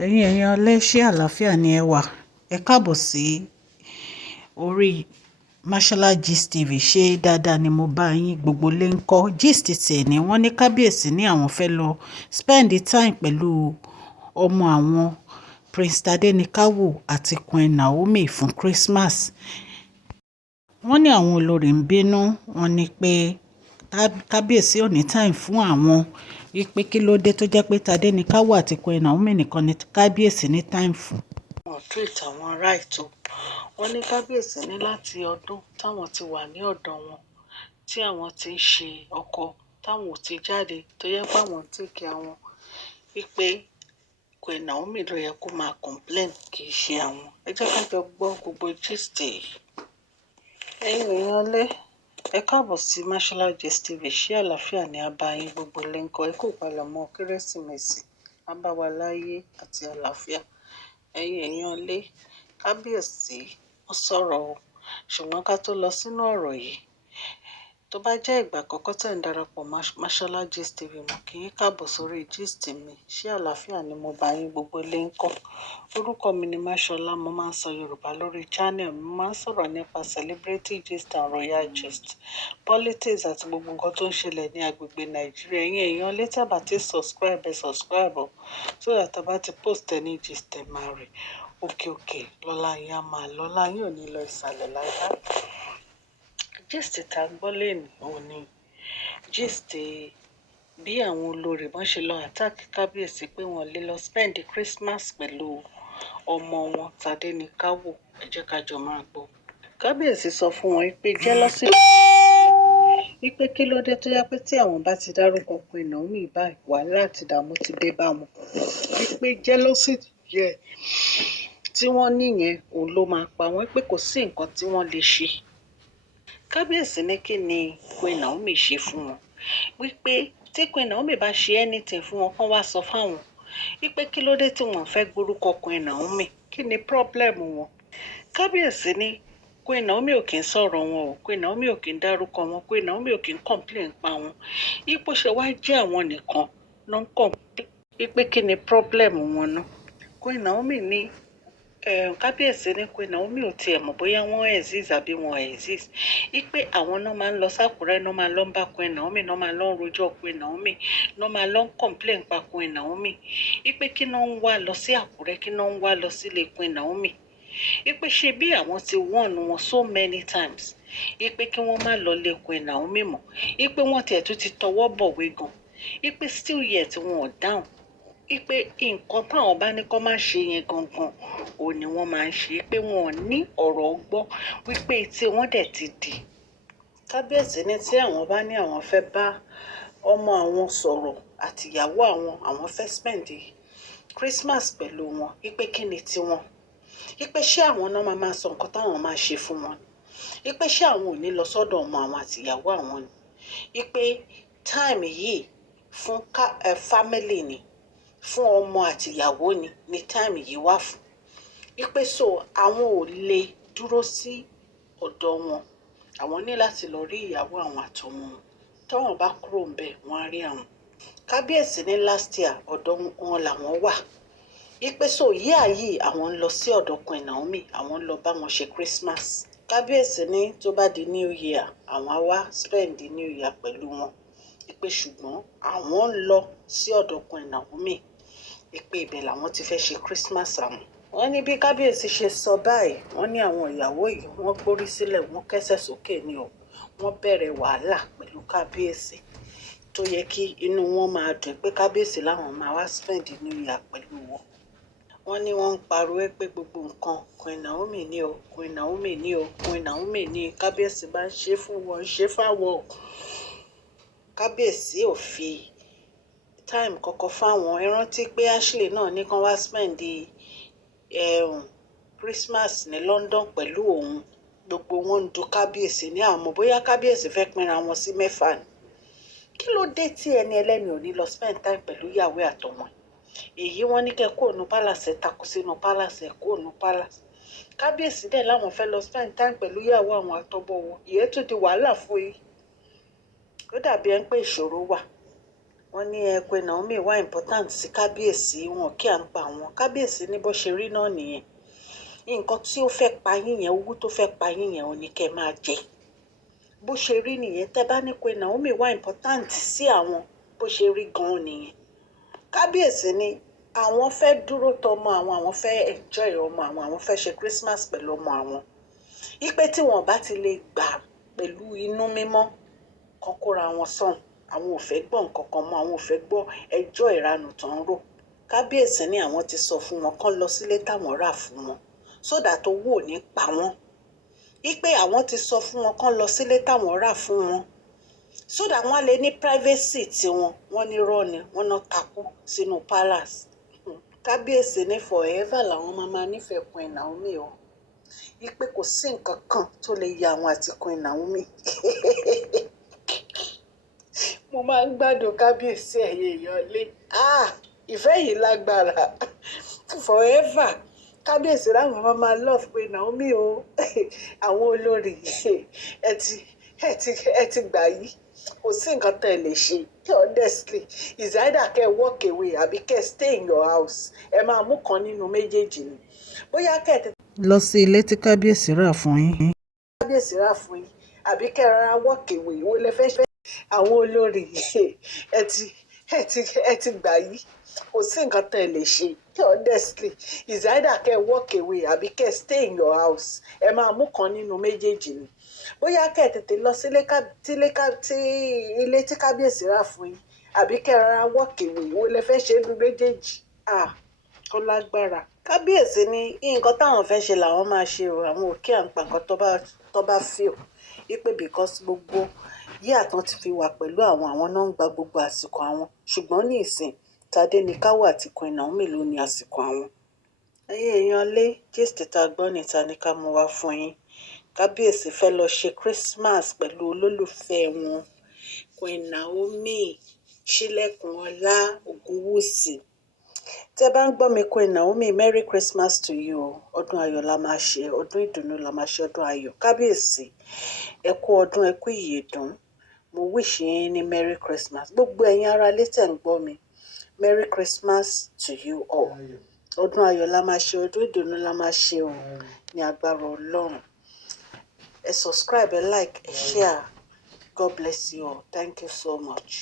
Ẹ̀yin èèyàn ọlẹ́ṣẹ́ àlàáfíà ni ẹ wà. Ẹ káàbọ̀ sí orí Mashola Gist TV. Ṣé dáadáa ni mo bá yín? Gbogbo lé ń kọ́ gist tiẹ̀ ni wọ́n ní Kábíyèsí ní àwọn fẹ́ lọ spend time pẹ̀lú ọmọ àwọn Prince Tadenikawo àti Queen Naomi fún Christmas. Wọ́n ní àwọn olórí ń bínú. Wọ́n ní pé Kábíyèsí ò ní time fún àwọn, wípé kí ló dé tó jẹ́ pé Tadenikawo àti Queen Naomi nìkan ni Kábíyèsí ní time fún. Wọ́n treat àwọn ará ètò. Wọ́n ní Kábíyèsí ní láti ọdún táwọn ti wà ní ọ̀dọ̀ wọn, tí àwọn ti ń ṣe ọkọ, táwọn ò ti jáde, tó yẹ pé àwọn ń tèkè àwọn, wípé Queen Naomi ló yẹ kó máa complain, kì í ṣe àwọn. Ẹ jẹ́ ká jọ gbọ́ gbogbo gist yìí. Ẹ̀yin èèyàn lé, ẹ káàbọ̀ sí Mashola Gist TV. Ṣé àlàáfíà ni a bá yín? Gbogbo lè ń kọ́ ẹ kó palẹ̀mọ́ Kérésìmesì, a bá wa láyé àti àlàáfíà. Ẹ̀yin èèyàn lé, Kábíyèsí ó sọ̀rọ̀ o, ṣùgbọ́n ká tó lọ sínú ọ̀rọ̀ yìí, tó bá jẹ́ ìgbà àkọ́kọ́ tẹ̀ ń darapọ̀ Mashola Gist TV, mo kí yín káàbọ̀ sórí gist mi. Ṣé àlàáfíà ni mo bá yín? Gbogbo lè ń kọ́. Orúkọ mi ni Mashola. Mo máa ń sọ Yorùbá lórí channel. Mo máa ń sọ̀rọ̀ nípa celebrity gist and royal gist, politics àti gbogbo nǹkan tó ń ṣẹlẹ̀ ní agbègbè Nàìjíríà. Ẹ̀yin èèyàn lé, tẹ́ bá ti subscribe o, so that bá ti post any gist ẹ máa rí. Òkè lọ́lá yín á máa lọ́lá yín ò ní lọ ìsàlẹ̀ láíláí. Gist tá a gbọ́ lẹ́nu òun ni gist bí àwọn olórí wọn ṣe lọ attack Kábíyèsí pé wọ́n lè lọ spend Christmas pẹ̀lú ọmọ wọn Tadenikawo. Ẹ jẹ́ ká jọ máa gbọ́. Kábíyèsí sọ fún wọn pé jealousy, wípé kí ló dé tó yá pé tí àwọn bá ti dárúkọ Queen Naomi báyìí, wàhálà àti ìdààmú ti dé bá wọn. Wípé jealousy yẹ tí wọ́n níyẹn òun ló máa pa wọ́n, pé kò sí nǹkan tí wọ́n lè ṣe. Kábíyèsí ní kí ni Queen Naomi ṣe fún wọn, wípé tí Queen Naomi bá ṣe anything fún wọn, kán wá sọ fáwọn, wípé kí ló dé tí wọ́n fẹ́ gbórúkọ Queen Naomi, kí ni problem wọn. Kábíyèsí ní Queen Naomi ò kí ń sọ̀rọ̀ wọn o, Queen Naomi ò kí ń dárúkọ wọn, Queen Naomi ò kí ń complain pa wọn. Ipò ṣe wá jẹ́ àwọn nìkan ló ń complain, wípé kí ni problem wọn náà. Queen Naomi ní Kábíyèsí ní Queen Naomi ò tiẹ̀ mọ̀ bóyá wọ́n exist àbí wọ́n exist. Wípé àwọn náà máa ń lọ sákúrẹ́, náà máa lọ ń bá Queen Naomi, náà máa lọ ń rojọ́ Queen Naomi, náà máa lọ ń complain pa Queen Naomi. Wípé kí náà ń wá lọ sí Àkúrẹ́, kí náà ń wá lọ sílé Queen Naomi. Wípé ṣe bí àwọn ti warn wọn so many times, wípé kí wọ́n má lọ lé Queen Naomi mọ́. Wípé wọ́n tiẹ̀ tún ti tọwọ́ bọ̀wé gan. Wípé still yet wọn ò dáhùn. Wípé nǹkan táwọn bá ní kó má ṣe yẹn gangan òun ni wọ́n máa ń ṣe. Pé wọn ò ní ọ̀rọ̀ gbọ́, wípé tí wọ́n dẹ̀ ti di. Kábíyèsí ní tí àwọn bá ní àwọn fẹ́ bá ọmọ àwọn sọ̀rọ̀ àtìyàwó àwọn fẹ́ spend Christmas pẹ̀lú wọn, wípé kí ni tiwọn. Wípé ṣé àwọn náà máa sọ nǹkan táwọn máa ṣe fún wọn. Wípé ṣé àwọn ò ní lọ sọ́dọ̀ ọmọ àwọn àtìyàwó àwọn ni. Wípé time yìí fún family ni, fún ọmọ àtìyàwó ni time yìí wà fún. Wípé so àwọn ò lè dúró sí ọ̀dọ̀ wọn, àwọn ní láti lọ rí ìyàwó àwọn àtọmọ wọn. Táwọn bá kúrò ńbẹ̀ wọ́n á rí àwọn. Kábíyèsí ní last year ọ̀dọ̀ wọn làwọn wà. Wípé so yìí àwọn ń lọ sí ọ̀dọ̀ Queen Naomi, àwọn ń lọ bá wọn ṣe Christmas. Kábíyèsí ní tó bá di New Year àwọn á wá spend New Year pẹ̀lú wọn. Wípé ṣùgbọ́n àwọn ń lọ sí ọ̀dọ̀ Queen Naomi, wípé ibẹ̀ làwọn ti fẹ́ ṣe Christmas àwọn. Wọ́n ní bí Kábíyèsí ṣe sọ báyìí, wọ́n ní àwọn ìyàwó yìí wọ́n gbórí sílẹ̀, wọ́n kẹ́sẹ̀ sókè ni o. Wọ́n bẹ̀rẹ̀ wàhálà pẹ̀lú Kábíyèsí, tó yẹ kí inú wọn máa dùn pé Kábíyèsí láwọn máa wá spend New Year pẹ̀lú wọn. Wọ́n ní wọ́n ń pariwo pé gbogbo nǹkan Queen Naomi ni o, Queen Naomi ni o, Queen Naomi ni Kábíyèsí bá ń ṣe fún wọn, ṣe fáwọn. Kábíyèsí ò fi time kọ́kọ́ fáwọn. Ẹ rántí pé Ashley náà ní kán wá spend Christmas ní London pẹ̀lú òun. Gbogbo wọn ń du Kábíyèsí ní àwọn ọmọ bóyá Kábíyèsí fẹ́ pinra wọn sí mẹ́fà ni. Kí ló dé tí ẹni ẹlẹ́ni ò ní lọ spend time pẹ̀lú ìyàwó àtọmọ? Èyí wọ́n ní kẹ́ kó nu palace, takú sínú palace, kó nu palace. Kábíyèsí dẹ̀ láwọn fẹ́ lọ spend time pẹ̀lú ìyàwó àwọn àtọmọ wọn. Ìyẹn tún di wàhálà fún yín. Ó dàbí ẹni pé ìṣòro wà. wọ́n ní Queen Naomi wá important sí kábíyèsí, wọn kí à ń pa àwọn kábíyèsí ní bó ṣe rí náà nìyẹn. Nǹkan tí ó fẹ́ pa yín yẹn, owó tó fẹ́ pa yín yẹn ò ní kẹ́ máa jẹ. Bó ṣe rí nìyẹn. Tẹ́ bá ní Queen Naomi wá important sí àwọn, bó ṣe rí gan-an nìyẹn. Kábíyèsí ni àwọn fẹ́ dúró tọmọ àwọn fẹ́ enjoy ọmọ àwọn fẹ́ ṣe Christmas pẹ̀lú ọmọ àwọn. Ipe tí wọn bá ti lè gbà pẹ̀lú inú mímọ́ kan kóra wọn sàn, àwọn ò fẹ́ gbọ́ nǹkan kan mọ́, àwọn ò fẹ́ gbọ́ ẹjọ́ ìranù tó ń rò. Kábíyèsí ni àwọn ti sọ fún wọn kán lọ sílé táwọn rà fún wọn, sódà tó wò ní pa wọ́n. Ipe àwọn ti sọ fún wọn kán lọ sílé táwọn rà fún wọn, sódà wọ́n lè ní privacy tiwọn. Wọ́n ní rọ́ọ̀nì, wọ́n náà takú sínú palace. Kábíyèsí ní forever làwọn máa nífẹ̀ẹ́ Queen Naomi o. Ipe kò sí nǹkan kan tó lè ya àwọn àti Queen Naomi. Mo máa ń gbádùn kábíyèsí ẹ̀yẹ ìyọlé. Ìfẹ́ yìí lágbára. Forever kábíyèsí láwọn máa love Queen Naomi o. Àwọn olórí ẹ ti gbà yìí, kò sí nǹkan tẹ́ ẹ lè ṣe. Honestly, is either kẹ́ walk away àbí kẹ́ stay in your house. Ẹ máa mú kan nínú méjèèjì ni. Bóyá kẹ́ tètè lọ sí ilé tí kábíyèsí rà fún yín. Kábíyèsí rà fún yín àbí kẹ́ rárá walk away. Wo lẹ fẹ́ ṣe? Àwọn olórí ẹ ti gbà yìí, kò sí nǹkan tẹ́ ẹ lè ṣe. Honestly, is either kẹ́ walk away àbí kẹ́ stay in your house. Ẹ máa mú kan nínú méjèèjì ni. Bóyá kẹ́ tètè lọ sí ilé tí kábíyèsí rà fún yín àbí kẹ́ rárá walk away. Wo lẹ fẹ́ ṣe nínú méjèèjì? Ó lágbára. Kábíyèsí ní nǹkan táwọn fẹ́ ṣe làwọn máa ṣe o. Àwọn ò kí à ń pa nǹkan tó bá feel. Ipe because gbogbo yí àtàn ti fi wà pẹ̀lú àwọn náà ń gba gbogbo àsìkò àwọn. Ṣùgbọ́n ní ìsìn, Tadenikawo àti Queen Naomi ló ní àsìkò àwọn. Ẹ̀yin èèyàn lé gist tá gbọ́ ní Tanika mú wá fún yín. Kábíyèsí fẹ́ lọ ṣe Christmas pẹ̀lú olólùfẹ́ wọn Queen Naomi, Ṣílẹ̀kùnọlá Ògúnwùsì. Tẹ́ bá ń gbọ́ mi Queen Naomi, Merry Christmas to you. Ọdún ayọ̀ la máa ṣe, ọdún ìdùnnú la máa ṣe, ọdún ayọ̀. Kábíyèsí, ẹ kú ọdún, ẹ kú ìyèdún. Mo wish yín ní Merry Christmas. Gbogbo ẹ̀yin ará ilé tẹ́ ń gbọ́ mi, Merry Christmas to you all. Ọdún ayọ̀ la máa ṣe, ọdún ìdùnnú la máa ṣe o, ní agbára Ọlọ́run. Ẹ subscribe, ẹ like, ẹ share. God bless you all. Thank you so much.